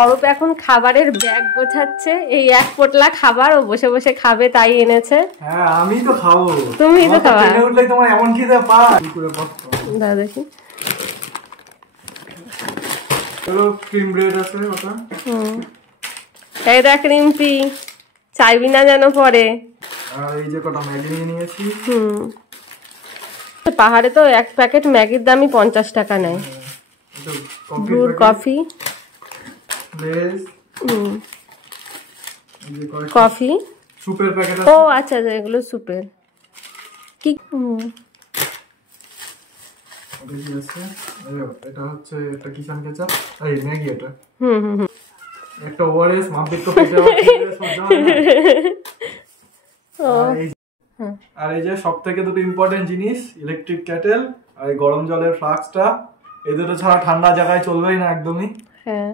অরূপ এখন খাবারের ব্যাগ গোছাচ্ছে, এই এক পোটলা খাবার ও বসে বসে খাবে তাই এনেছে। হ্যাঁ আমি তো খাবো, তুমি তো খাবা। ট্রেনে উঠলে তোমার এমন খিদে পায়। দাদা দেখি, ক্রিম ব্রেড আছে ওটা। এই দেখ রিম্পি, চাইবি না যেন পরে। আর এই যে কটা ম্যাগি নিয়ে নিয়েছি। পাহাড়ে তো এক প্যাকেট ম্যাগির দামই 50 টাকা নেয়। ব্রুর কফি, কফি, সুপের প্যাকেট। ও আচ্ছা আচ্ছা, এগুলো সুপের। কি এটা হচ্ছে একটা কিষান কেচাপ, এই ম্যাগি এটা। একটা ওআরএস মাম্পির তো পেটে আর এই যে সবথেকে দুটো ইম্পর্টেন্ট জিনিস, ইলেকট্রিক কেটেল আর এই গরম জলের ফ্লাস্কটা। এই দুটো ছাড়া ঠান্ডা জায়গায় চলবেই না একদমই। হ্যাঁ